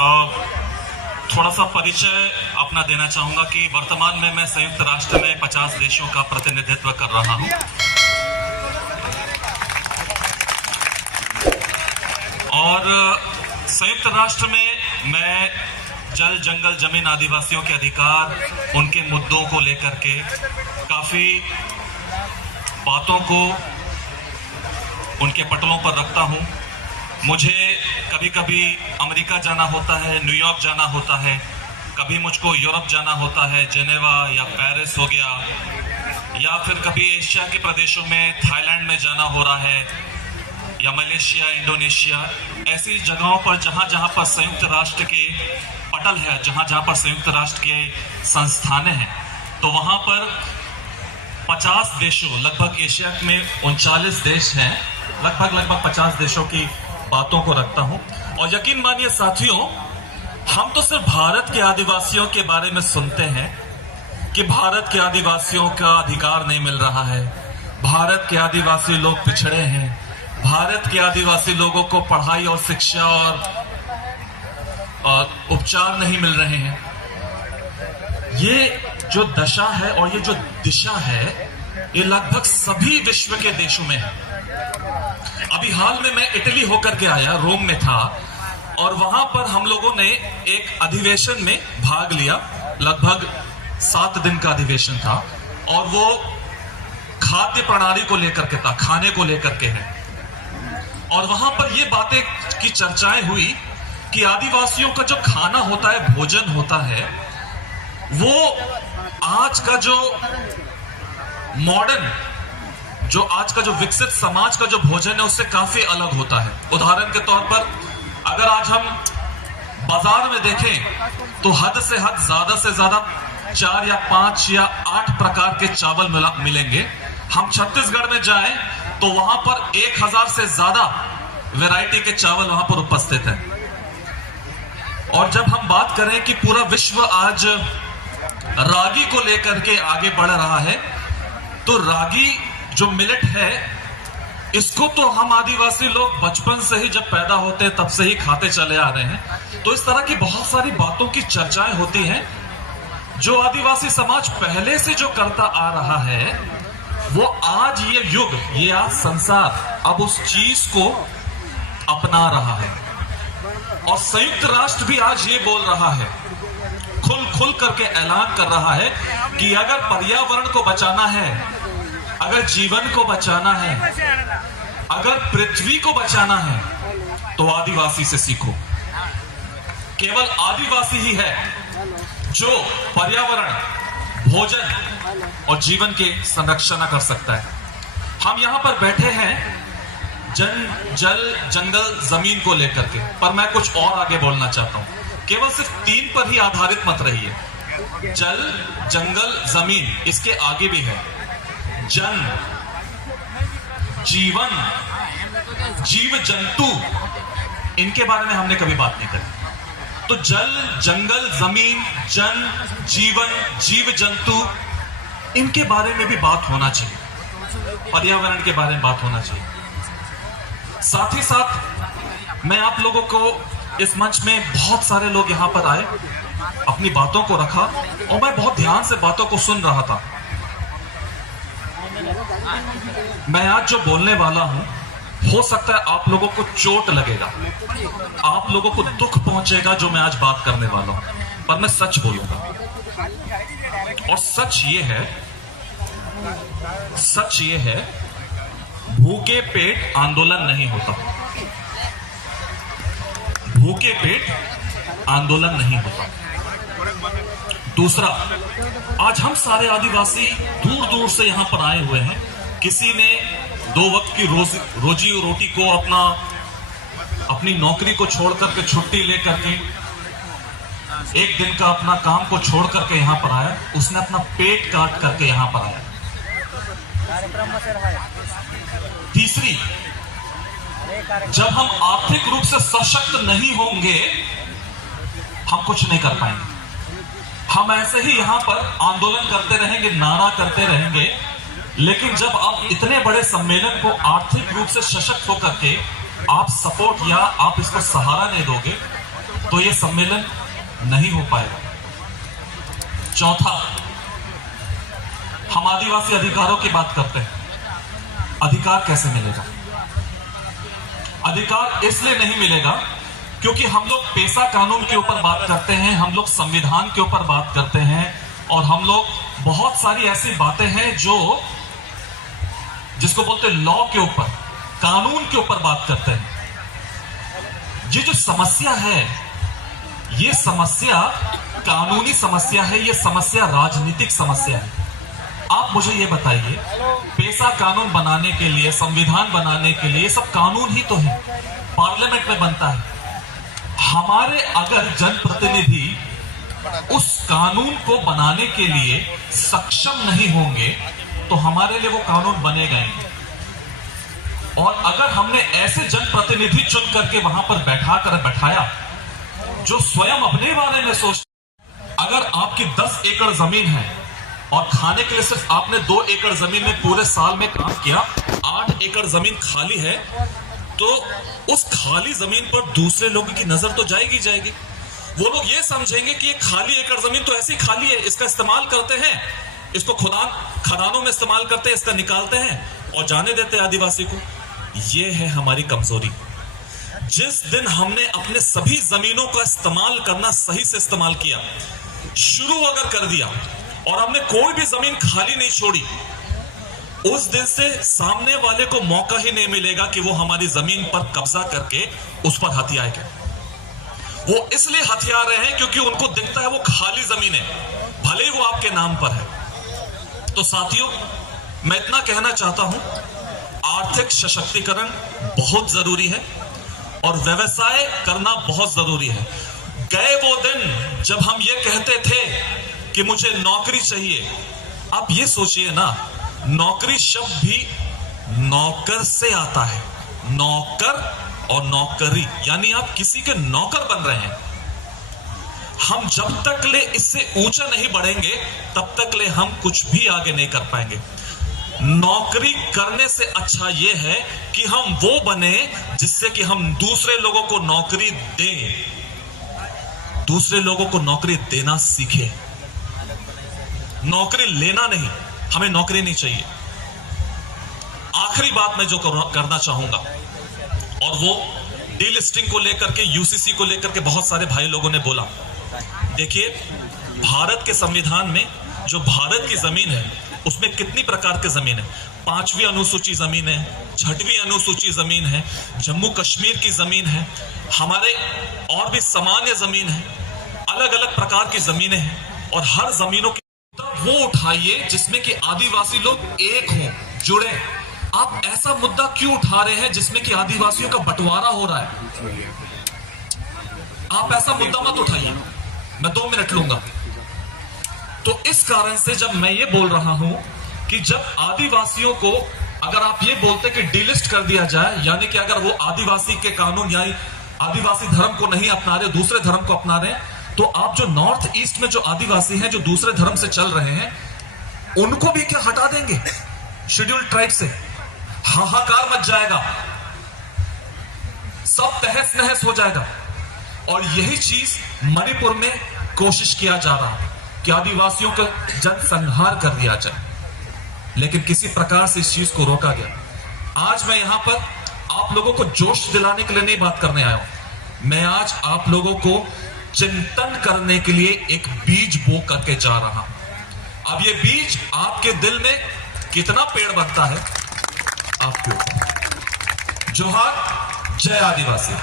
थोड़ा सा परिचय अपना देना चाहूंगा कि वर्तमान में मैं संयुक्त राष्ट्र में 50 देशों का प्रतिनिधित्व कर रहा हूं और संयुक्त राष्ट्र में मैं जल, जंगल, जमीन, आदिवासियों के अधिकार, उनके मुद्दों को लेकर के काफी बातों को उनके पटलों पर रखता हूं। मुझे कभी कभी अमेरिका जाना होता है, न्यूयॉर्क जाना होता है, कभी मुझको यूरोप जाना होता है, जेनेवा या पेरिस हो गया, या फिर कभी एशिया के प्रदेशों में थाईलैंड में जाना हो रहा है, या मलेशिया, इंडोनेशिया, ऐसी जगहों पर जहां जहां पर संयुक्त राष्ट्र के पटल है, जहां जहां पर संयुक्त राष्ट्र के संस्थानें हैं, तो वहां पर 50 देशों, लगभग एशिया में 39 देश हैं, लगभग 50 देशों की बातों को रखता हूं। और यकीन मानिए साथियों, हम तो सिर्फ भारत के आदिवासियों के बारे में सुनते हैं कि भारत के आदिवासियों का अधिकार नहीं मिल रहा है, भारत के आदिवासी लोग पिछड़े हैं, भारत के आदिवासी लोगों को पढ़ाई और शिक्षा और उपचार नहीं मिल रहे हैं। ये जो दशा है और ये जो दिशा है, ये लगभग सभी विश्व के देशों में है। अभी हाल में मैं इटली होकर के आया, रोम में था, और वहां पर हम लोगों ने एक अधिवेशन में भाग लिया। लगभग 7 दिन का अधिवेशन था और वो खाद्य प्रणाली को लेकर के था, खाने को लेकर के है। और वहां पर ये बातें की चर्चाएं हुई कि आदिवासियों का जो खाना होता है, भोजन होता है, वो आज का जो मॉडर्न, जो आज का जो विकसित समाज का जो भोजन है, उससे काफी अलग होता है। उदाहरण के तौर पर अगर आज हम बाजार में देखें तो हद से हद, ज्यादा से ज्यादा 4 या 5 या 8 प्रकार के चावल मिलेंगे। हम छत्तीसगढ़ में जाएं तो वहां पर 1000 से ज्यादा वैरायटी के चावल वहां पर उपस्थित हैं। और जब हम बात करें कि पूरा विश्व आज रागी को लेकर के आगे बढ़ रहा है, तो रागी जो मिलेट है, इसको तो हम आदिवासी लोग बचपन से ही, जब पैदा होते हैं तब से ही खाते चले आ रहे हैं। तो इस तरह की बहुत सारी बातों की चर्चाएं होती हैं। जो आदिवासी समाज पहले से जो करता आ रहा है, वो आज ये युग, ये आज संसार अब उस चीज को अपना रहा है। और संयुक्त राष्ट्र भी आज ये बोल रहा है, खुल करके ऐलान कर रहा है कि अगर पर्यावरण को बचाना है, अगर जीवन को बचाना है, अगर पृथ्वी को बचाना है, तो आदिवासी से सीखो। केवल आदिवासी ही है जो पर्यावरण, भोजन और जीवन के संरक्षण कर सकता है। हम यहां पर बैठे हैं जल, जंगल, जमीन को लेकर के, पर मैं कुछ और आगे बोलना चाहता हूं। केवल सिर्फ 3 पर ही आधारित मत रहिए। जल, जंगल, जमीन, इसके आगे भी है जन, जीवन, जीव जंतु। इनके बारे में हमने कभी बात नहीं करी। तो जल, जंगल, जमीन, जन, जीवन, जीव जंतु, इनके बारे में भी बात होना चाहिए, पर्यावरण के बारे में बात होना चाहिए। साथ ही साथ मैं आप लोगों को इस मंच में, बहुत सारे लोग यहां पर आए, अपनी बातों को रखा और मैं बहुत ध्यान से बातों को सुन रहा था। मैं आज जो बोलने वाला हूं, हो सकता है आप लोगों को चोट लगेगा, आप लोगों को दुख पहुंचेगा जो मैं आज बात करने वाला हूं, पर मैं सच बोलूंगा। और सच ये है, भूखे पेट आंदोलन नहीं होता, भूखे पेट आंदोलन नहीं होता। दूसरा, आज हम सारे आदिवासी दूर दूर से यहां पर आए हुए हैं। किसी ने 2 वक्त की रोजी रोटी को, अपनी नौकरी को छोड़ करके, छुट्टी लेकर के, 1 दिन का अपना काम को छोड़ करके यहां पर आया। उसने अपना पेट काट करके यहां पर आया। तीसरी, जब हम आर्थिक रूप से सशक्त नहीं होंगे, हम कुछ नहीं कर पाएंगे। हम ऐसे ही यहां पर आंदोलन करते रहेंगे, नारा करते रहेंगे, लेकिन जब आप इतने बड़े सम्मेलन को आर्थिक रूप से सशक्त होकर के आप सपोर्ट या आप इसको सहारा नहीं दोगे, तो ये सम्मेलन नहीं हो पाएगा। चौथा, हम आदिवासी अधिकारों की बात करते हैं। अधिकार कैसे मिलेगा? अधिकार इसलिए नहीं मिलेगा क्योंकि हम लोग पेशा कानून के ऊपर बात करते हैं, हम लोग संविधान के ऊपर बात करते हैं, और हम लोग बहुत सारी ऐसी बातें हैं जो जिसको बोलते हैं लॉ के ऊपर, कानून के ऊपर बात करते हैं। ये जो समस्या है, ये समस्या कानूनी समस्या है, ये समस्या राजनीतिक समस्या है। आप मुझे ये बताइए, पेशा कानून बनाने के लिए, संविधान बनाने के लिए सब कानून ही तो है, पार्लियामेंट में बनता है। हमारे अगर जनप्रतिनिधि उस कानून को बनाने के लिए सक्षम नहीं होंगे तो हमारे लिए वो कानून बनेगा ही नहीं। और अगर हमने ऐसे जनप्रतिनिधि चुन करके वहां पर बैठाया जो स्वयं अपने बारे में सोच, अगर आपकी 10 एकड़ जमीन है और खाने के लिए सिर्फ आपने 2 एकड़ जमीन में पूरे साल में काम किया, 8 एकड़ जमीन खाली है, तो उस खाली जमीन पर दूसरे लोगों की नजर तो जाएगी जाएगी। वो लोग ये समझेंगे कि ये खाली एकड़ जमीन तो ऐसी खाली है, इसका इस्तेमाल करते हैं, इसको खदानों में इस्तेमाल करते हैं, इसका निकालते हैं और जाने देते हैं आदिवासी को। ये है हमारी कमजोरी। जिस दिन हमने अपने सभी जमीनों का इस्तेमाल करना सही से इस्तेमाल किया, शुरू अगर कर दिया और हमने कोई भी जमीन खाली नहीं छोड़ी, उस दिन से सामने वाले को मौका ही नहीं मिलेगा कि वो हमारी जमीन पर कब्जा करके उस पर हथियाएगा। वो इसलिए हथिया रहे हैं क्योंकि उनको दिखता है वो खाली जमीन है, भले ही वो आपके नाम पर है। तो साथियों, मैं इतना कहना चाहता हूं, आर्थिक सशक्तिकरण बहुत जरूरी है और व्यवसाय करना बहुत जरूरी है। गए वो दिन जब हम ये कहते थे कि मुझे नौकरी चाहिए। आप ये सोचिए ना, नौकरी शब्द भी नौकर से आता है, नौकर और नौकरी, यानी आप किसी के नौकर बन रहे हैं। हम जब तक ले इससे ऊंचा नहीं बढ़ेंगे तब तक ले हम कुछ भी आगे नहीं कर पाएंगे। नौकरी करने से अच्छा यह है कि हम वो बने जिससे कि हम दूसरे लोगों को नौकरी दें, दूसरे लोगों को नौकरी देना सीखें। नौकरी लेना नहीं, हमें नौकरी नहीं चाहिए। आखिरी बात मैं जो करना चाहूंगा, और वो डीलिस्टिंग को लेकर के, यूसीसी को लेकर के बहुत सारे भाई लोगों ने बोला। देखिए, भारत के संविधान में जो भारत की जमीन है उसमें कितनी प्रकार की जमीन है। 5वीं अनुसूची जमीन है, 6वीं अनुसूची जमीन है, जम्मू कश्मीर की जमीन है, हमारे और भी सामान्य जमीन है, अलग अलग प्रकार की जमीनें हैं। और हर जमीनों की वो उठाइए जिसमें कि आदिवासी लोग एक हों, जुड़े। आप ऐसा मुद्दा क्यों उठा रहे हैं जिसमें कि आदिवासियों का बंटवारा हो रहा है? आप ऐसा मुद्दा मत उठाइए। मैं 2 मिनट लूंगा। तो इस कारण से जब मैं ये बोल रहा हूं कि जब आदिवासियों को अगर आप ये बोलते कि डिलिस्ट कर दिया जाए, यानी कि अगर वो आदिवासी के कानून यानी आदिवासी धर्म को नहीं अपना रहे, दूसरे धर्म को अपना रहे, तो आप जो नॉर्थ ईस्ट में जो आदिवासी हैं जो दूसरे धर्म से चल रहे हैं, उनको भी क्या हटा देंगे शेड्यूल्ड ट्राइब से? हाहाकार मच जाएगा, सब तहस नहस हो जाएगा। और यही चीज मणिपुर में कोशिश किया जा रहा है कि आदिवासियों का जनसंहार कर दिया जाए, लेकिन किसी प्रकार से इस चीज को रोका गया। आज मैं यहां पर आप लोगों को जोश दिलाने के लिए नहीं बात करने आया हूं, मैं आज आप लोगों को चिंतन करने के लिए एक बीज बो करके जा रहा हूं। अब ये बीज आपके दिल में कितना पेड़ बनता है आपके ऊपर। जोहार, जय आदिवासी।